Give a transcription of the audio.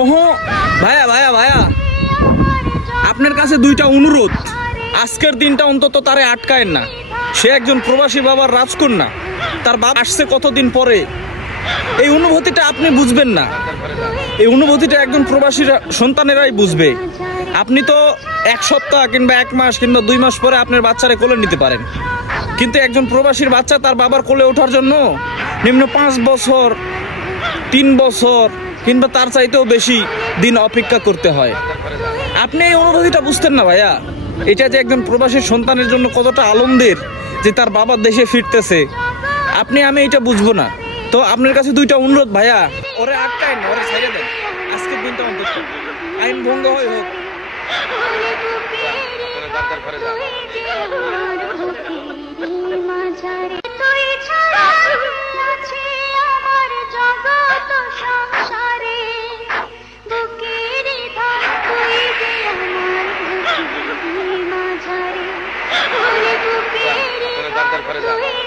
ওহো ভাইয়া ভাইয়া ভাইয়া, আপনার কাছে দুইটা অনুরোধ। আজকের দিনটা অন্তত তারে আটকায়েন না। সে একজন প্রবাসী বাবার রাজকন্যা, তার বাপ আসছে কতদিন পরে। এই অনুভূতিটা আপনি বুঝবেন না, এই অনুভূতিটা একজন প্রবাসীর সন্তানেরাই বুঝবে। আপনি তো এক সপ্তাহ কিংবা এক মাস কিংবা 2 মাস পরে আপনার বাচ্চারে কোলে নিতে পারেন, কিন্তু একজন প্রবাসীর বাচ্চা তার বাবার কোলে ওঠার জন্য নিম্ন 5 বছর 3 বছর কিংবা তার চাইতেও বেশি দিন অপেক্ষা করতে হয়। আপনি এই অনুভূতিটা বুঝতেন না ভাইয়া। এটা যে একজন প্রবাসীর সন্তানের জন্য কতটা আনন্দের যে তার বাবার দেশে ফিরতেছে, আমি এটা বুঝবো না। তো আপনার কাছে দুইটা অনুরোধ ভাইয়া, ওরে আটকায় না, ওরে ছেড়ে দেন। আজকের দিনটা অন্তত আইন ভঙ্গ হয় হোক। করে